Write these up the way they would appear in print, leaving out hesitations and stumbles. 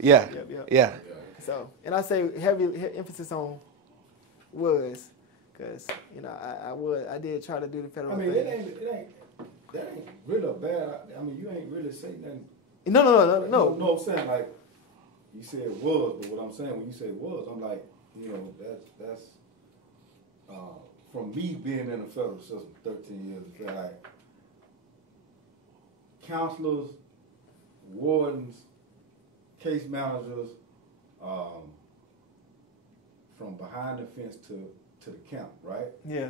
Yeah. Yeah. So, and I say heavy emphasis on was, because I did try to do the federal thing. That ain't really bad. I mean, you ain't really saying nothing. No. No, I'm saying, like, you said was, but what I'm saying when you say was, I'm like, that's from me being in the federal system 13 years, I feel like counselors, wardens, case managers, from behind the fence to the camp, right? Yeah.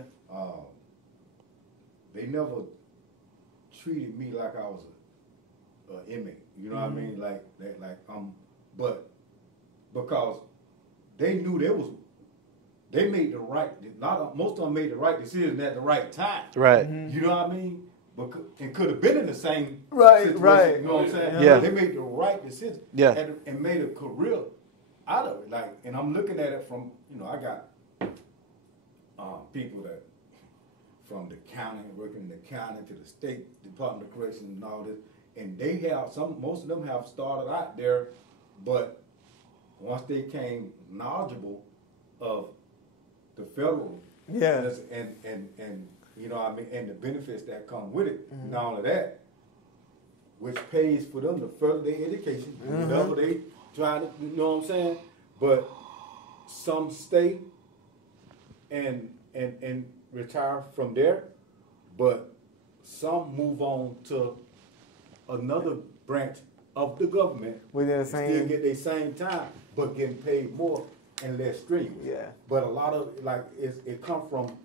They never treated me like I was an inmate. You know what I mean? Like but because they knew they made the right. Most of them made the right decision at the right time. Right. You know what I mean? It could have been in the same situation. Right. You know what I'm saying? Yeah. They made the right decision. Yeah. And made a career out of it. Like, and I'm looking at it from, I got people that from the county, working in the county to the state Department of Corrections and all this, and they have most of them have started out there, but once they came knowledgeable of the federal, and you know what I mean, and the benefits that come with it, and all of that, which pays for them to further their education, whatever they try to, you know what I'm saying? But some stay and retire from there, but some move on to another branch of the government within the same, still get their same time, but getting paid more and less strenuous. Yeah. But a lot of it come from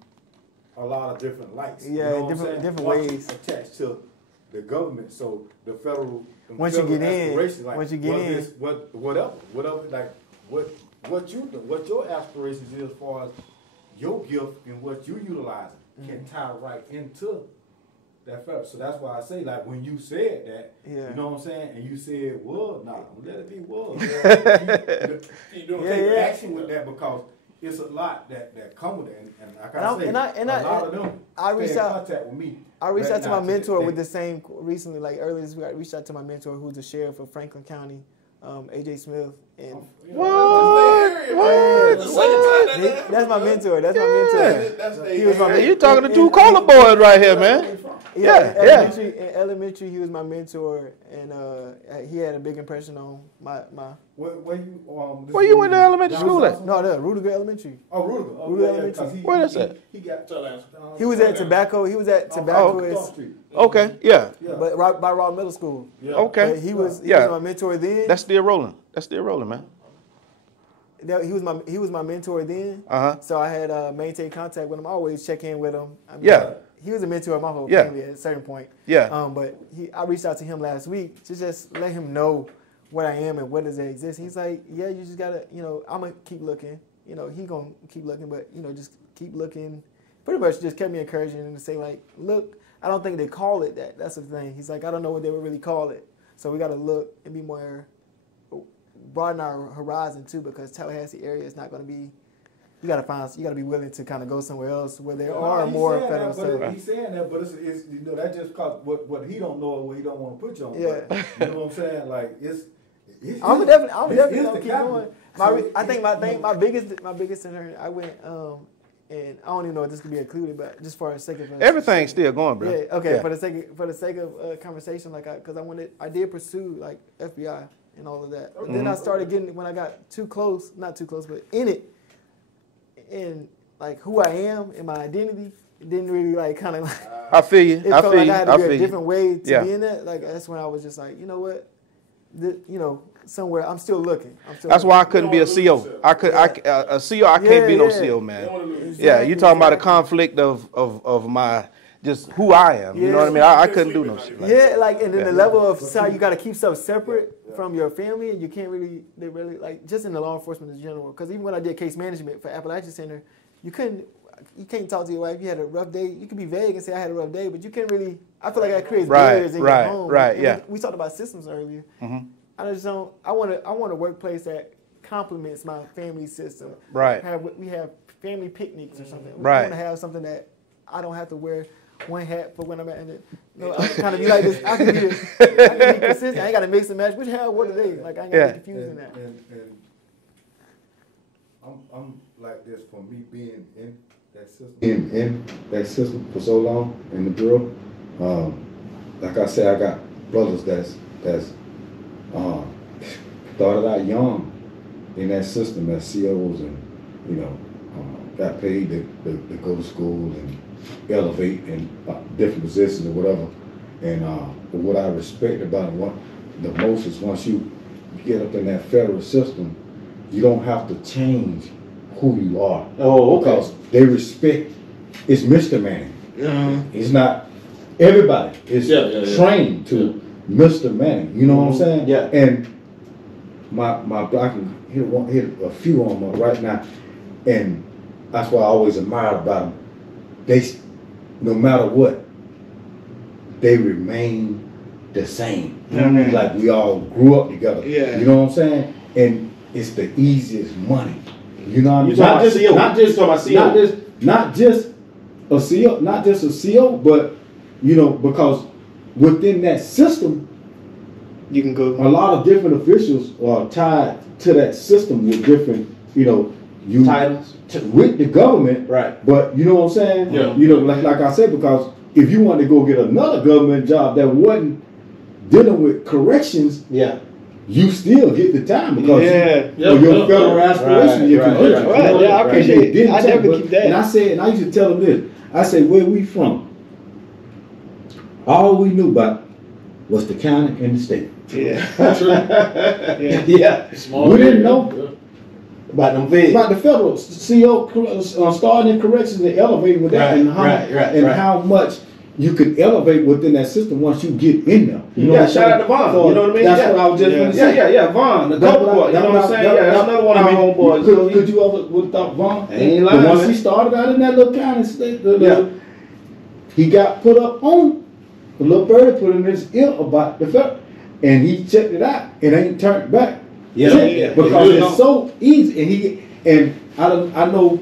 a lot of different lights. Yeah, you know different Once ways attached to the government. So the federal once you get in, like, once you get in, whatever, like what your aspirations is as far as your gift and what you utilizing can tie right into that federal. So that's why I say, like, when you said that, you know what I'm saying, and you said was, let it be was. You don't take action with that, because it's a lot that come with it, and like I say, a lot of them stay in contact with me. I reached out to my mentor with the same recently, like earlier this week. I reached out to my mentor, who's the sheriff of Franklin County, AJ Smith, and that's my mentor. That's my mentor. He was my you talking to two caller boys right here, man. Elementary, he was my mentor, and he had a big impression on my. Where you went to elementary school at? No, Rudiger Elementary. Oh, Rudiger. Rudiger Elementary. Where is that? He got He was at Tobacco. He was at Tobacco. Okay, yeah. But by Raw Middle School. Yeah. Okay. But he was my mentor then. That's still rolling. Man. He was my mentor then. So I had maintained contact with him. I always check in with him. I mean, he was a mentor of my whole family at a certain point. Yeah. But I reached out to him last week to just let him know what I am and what does it exist. He's like, yeah, you just gotta, I'm gonna keep looking. He gonna keep looking, but just keep looking. Pretty much just kept me encouraging and to say, like, look, I don't think they call it that. That's the thing. He's like, I don't know what they would really call it. So we gotta look and be more, broaden our horizon too, because Tallahassee area is not gonna be. You gotta be willing to kind of go somewhere else where there are more federal service. He's saying that, but it's that's just cause what he don't know or what he don't want to put you on. Yeah. But, you know what I'm saying? Like I'm definitely gonna keep going. I think my biggest concern, I went and I don't even know if this could be included, but just for the sake of everything's still going, bro. Yeah. Okay. Yeah. For the sake of conversation, because I did pursue like FBI and all of that. But then I started getting, when I got not too close, but in it, and like who I am and my identity, it didn't really like kind of like. I feel you. It felt like I had to be a different way to be in that. Like that's when I was just like, you know what, somewhere I'm still looking. That's why I couldn't be a CO. A CO, I can't be no CO, man. Exactly. Yeah, you talking about a conflict of my just who I am. You know what I mean? I couldn't do no shit. And then the level of how you got to keep stuff separate from your family, and you can't really, just in the law enforcement in general. Because even when I did case management for Appalachian Center, you can't talk to your wife. You had a rough day. You can be vague and say I had a rough day, but you can't really. I feel like that creates barriers in your home. We talked about systems earlier. I just don't. I want a workplace that complements my family system. Right. We have family picnics or something. We right. want to have something that I don't have to wear one hat for when I'm at. You know, I kind of be like this. I can be consistent. I ain't got to mix and match. Which hat? What today? Like I ain't got to be confused in that. And I'm like this for me being in that system. In that system for so long in the bureau. Like I said, I got brothers that's started out young in that system as COs and got paid to go to school and elevate in different positions or whatever. And what I respect about the most is once you get up in that federal system, you don't have to change who you are. Oh, okay. Because they respect. It's Mr. Manning. It's not everybody is trained to Mr. Manning. You know what I'm saying? Yeah. And my I can hit a few on them right now, and that's what I always admire about them. They, no matter what, they remain the same. Like we all grew up together. Yeah. You know what I'm saying? And it's the easiest money. You know what I mean? Not just a CO, but because within that system, you can go. A lot of different officials are tied to that system with different, titles with the government. Right. But you know what I'm saying? Yeah. Like I said, because if you want to go get another government job that wasn't dealing with corrections, you still get the time because your federal aspiration. Right. I appreciate it. I definitely keep that. And I used to tell them this. I say, where we from? All we knew about was the county and the state. Small we didn't know about them feds. About the federal CO starting in corrections and elevating with that, how much you could elevate within that system once you get in there. Shout out to Vaughn. So you know what I mean? That's what I was just going to say. Vaughn, the coach boy. You know what I'm saying? That's another one of our homeboys. Could you ever would have thought Vaughn? Ain't lying. Once he started out in that little county state, he got put up on. The little birdie put in his ear about the federal, and he checked it out and ain't turned back. Because it's so easy, and I know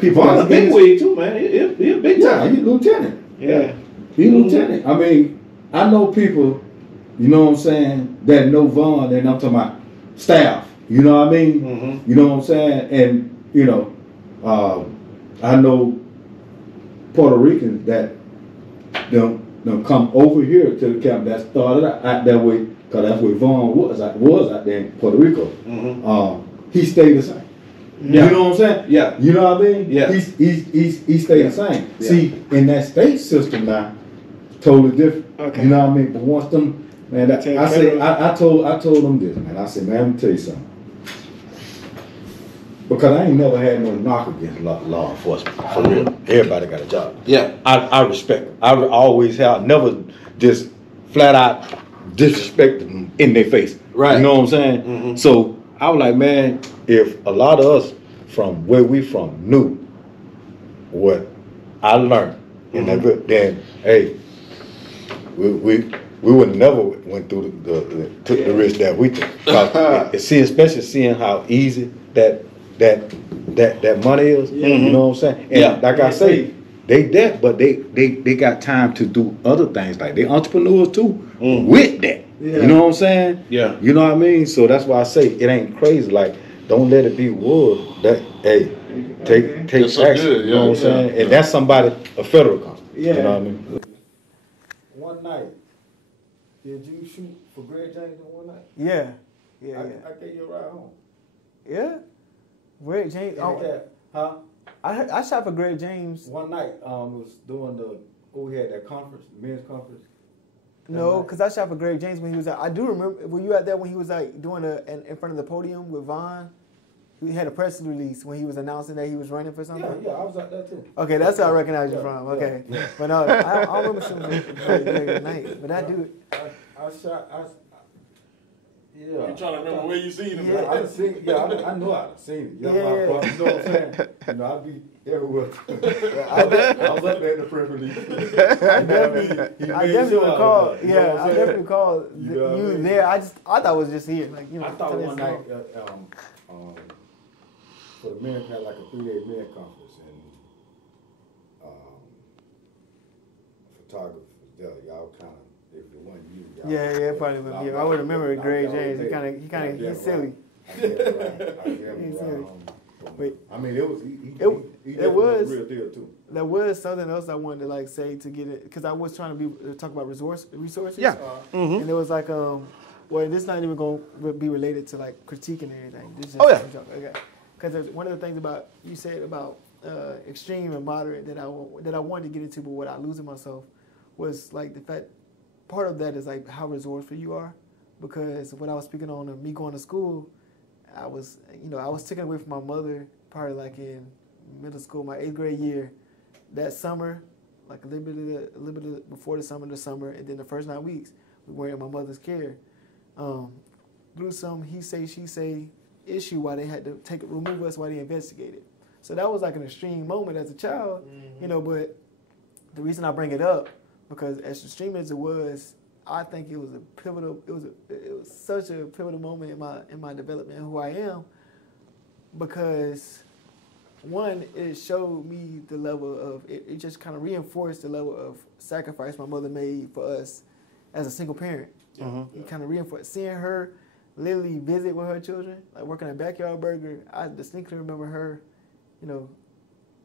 people. Vaughn's a big wig too, man. He a big time. He's lieutenant. He's lieutenant. I mean, I know people, you know what I'm saying, that know Vaughn, and I'm talking about staff. You know what I mean? You know what I'm saying? And I know Puerto Ricans that them come over here to the camp that started out that way, because that's where Vaughn was out there in Puerto Rico. He stayed the same. You know what I'm saying? You know what I mean? He stayed the same. See, in that state system now, totally different. Okay. You know what I mean? But once them, man, I told them this, man. I said, man, let me tell you something. Because I ain't never had no knock against law enforcement. For real. Everybody got a job. I respect them. I always have, never just flat out disrespect them in their face. Right. You know what I'm saying? So I was like, man, if a lot of us from where we from knew what I learned, then hey, we would never went through took the risk that we took. Especially seeing how easy that money is. You know what I'm saying? And like I say, they that, but they got time to do other things. Like they entrepreneurs too with that. You know what I'm saying? You know what I mean? So that's why I say it ain't crazy. Like, don't let it be wood. That take action. You know what I'm saying? And that's somebody, a federal company. You know what I mean? One night, did you shoot for Greg James on one night? Yeah. I gave you a ride home. Yeah. Greg James. I shot for Greg James. One night, was doing we had that conference, men's conference. No, because I shot for Greg James when he was I do remember, were you out there when he was like doing in front of the podium with Vaughn? He had a press release when he was announcing that he was running for something? Yeah, I was out there too. Okay, that's how I recognize you from. Okay. But no, I don't remember shooting Greg night. But I do. You trying to remember where you seen him? I know I've seen it. You know what I'm saying? I'd be everywhere. I was up there in the press release. I definitely recall. I definitely recall you there. I thought it was just here. Like, I thought one night for the men had like a 3-day men conference, and photographers there. Y'all kind of, if it wasn't you, y'all. Yeah, probably would be. I would remember Greg James. He's silly. He's silly. Wait, I mean, it was it was a real deal too. There was something else I wanted to like say to get it because I was trying to talk about resources. Yeah, and it was like well, this not even going to be related to like critiquing and everything. This is just okay. Because one of the things about you said about extreme and moderate that I wanted to get into, but without losing myself, was like the fact. Part of that is like how resourceful you are, because when I was speaking on me going to school, I was taken away from my mother probably like in middle school, my 8th grade year. That summer, like a little bit before the summer, and then the first 9 weeks, we were in my mother's care. Through some he say, she say issue why they had to remove us while they investigated. So that was like an extreme moment as a child, but the reason I bring it up, because as extreme as it was, I think it was such a pivotal moment in my development and who I am, because one, it showed me the level of it just kind of reinforced the level of sacrifice my mother made for us as a single parent. It kind of reinforced seeing her literally visit with her children, like working at Backyard Burger. I distinctly remember her,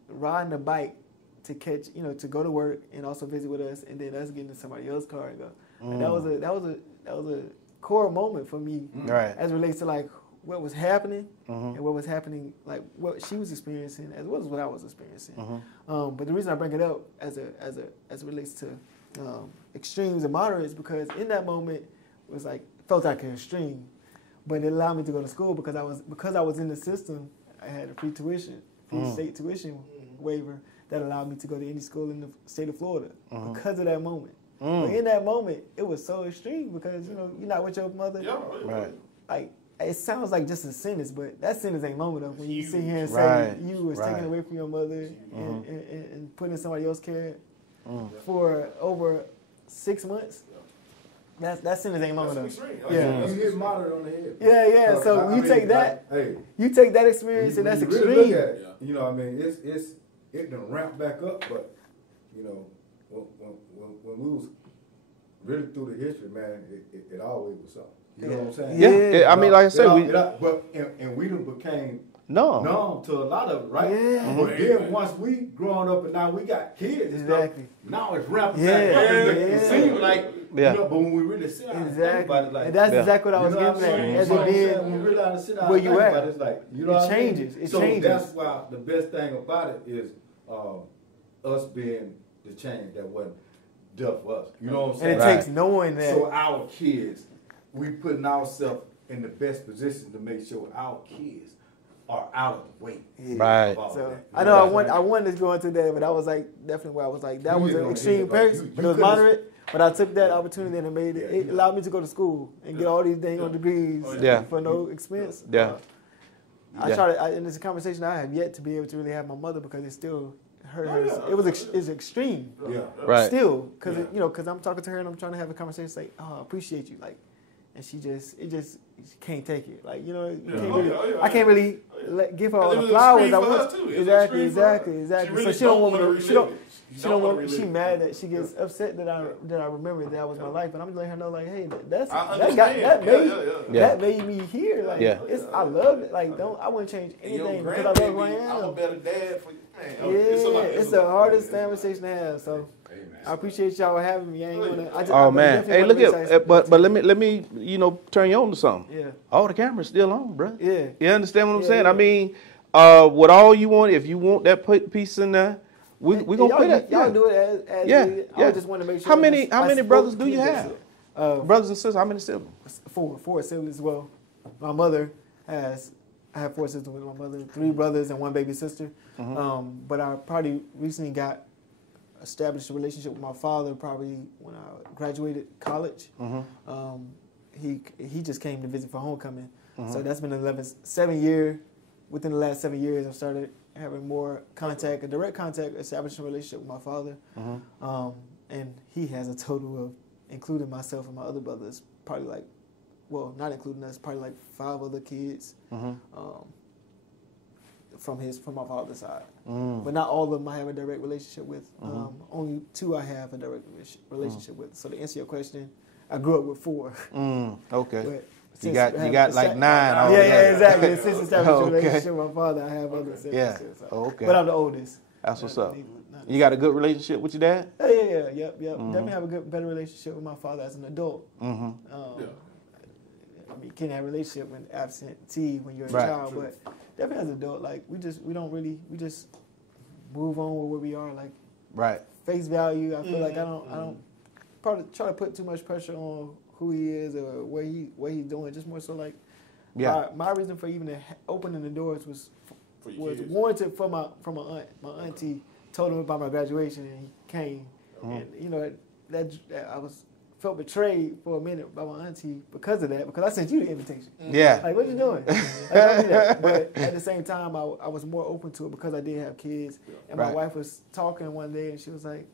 riding a bike to catch, to go to work and also visit with us, and then us getting in somebody else's car and go. And that was a core moment for me, right, as it relates to like what was happening and what was happening, like what she was experiencing as well as what I was experiencing. But the reason I bring it up as it relates to extremes and moderates, because in that moment it was like felt like an extreme, but it allowed me to go to school because I was in the system. I had a free state tuition waiver that allowed me to go to any school in the state of Florida because of that moment. But in that moment, it was so extreme because, you're not with your mother. Yeah, right. Like, it sounds like just a sentence, but that sentence ain't long enough when you sit here and say you was taken away from your mother and put in somebody else's care for over 6 months. That sentence ain't long enough. Yeah, you hit moderate on the head. Yeah. So you take that, you take that experience, and that's extreme. Really look at it, I mean, it done ramp back up, but when we was really through the history, man, it always was something. You know what I'm saying? Yeah. I mean, like I said, we done became numb to a lot of it, right? Yeah. But then once we growing up and now we got kids and stuff, now it's ramping back up. It seems like, but when we really sit down and think about it, like, and that's exactly what I was getting at. As it being when we really sit down where and you think at, about it, it's like, you know what I mean? It changes. That's why the best thing about it is us being the change that wasn't done for us. You know what I'm saying? And it takes knowing that. So our kids, we putting ourselves in the best position to make sure our kids are out of the way. Right. So I know I wanted to go into that, but I was like, definitely where I was like, that was an extreme pace, but it was moderate. But I took that opportunity and made it. It allowed me to go to school and get all these dang degrees for no expense. I tried. And it's a conversation I have yet to be able to really have my mother, because it's still it's extreme. Right. Still, because I'm talking to her and I'm trying to have a conversation. Say, I appreciate you, like, and she can't take it. Like, I can't really give her all the flowers I want. Exactly. So she don't want me to. She don't want. She mad that she gets upset that I remember that was my life, and I'm letting her know, like, hey, that made me here. Like, I love it. Like, I wouldn't change anything because I love who I am. I'm a better dad for you. It's the hardest conversation to have. So I appreciate y'all having me. I ain't gonna. Oh man, hey, look at, but let me turn you on to something. Yeah. All the cameras still on, bro. Yeah. You understand what I'm saying? I mean, what all you want, if you want that piece in there, we gonna put it. Y'all do it as needed. I just want to make sure. How many brothers do you have? Brothers and sisters. How many siblings? 4 siblings as well. My mother has. I have 4 sisters with my mother, 3 brothers and 1 baby sister. But I probably recently established a relationship with my father probably when I graduated college. He just came to visit for homecoming. So that's been 7 years. Within the last 7 years, I've started having more contact, a direct contact, establishing a relationship with my father. And he has a total of, including myself and my other brothers, probably like, well, not including us, probably like 5 other kids. from my father's side, but not all of them I have a direct relationship with. Only 2 I have a direct relationship with. So to answer your question, I grew up with 4. Okay. You got like 9. Yeah, exactly. Since established a relationship with my father, I have other siblings. Yeah. So. Okay. But I'm the oldest. That's what's up. You got a good relationship with your dad? Yep. Definitely have a better relationship with my father as an adult. I mean, you can't have a relationship when absentee when you're a child, but definitely as an adult, like we just move on with where we are, like face value. I feel like I don't probably try to put too much pressure on who he is or what he's doing. Just more so like my reason for even opening the doors was warranted from my aunt. My auntie told him about my graduation and he came, and you know that I felt betrayed for a minute by my auntie because of that, because I sent you the invitation. Like, what you doing? Like, don't do that. But at the same time, I was more open to it because I did have kids. And my wife was talking one day and she was like,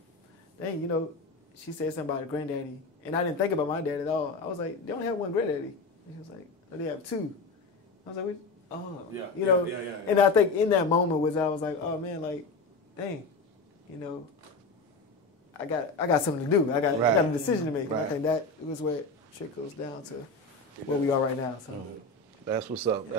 dang, you know, she said something about a granddaddy. And I didn't think about my dad at all. I was like, they only have one granddaddy. And she was like, oh, they have 2. I was like, you know. And I think in that moment I was like, oh man, like, dang, you know, I got something to do. I got a decision to make. And I think that was where it trickles down to where we are right now. So That's what's up.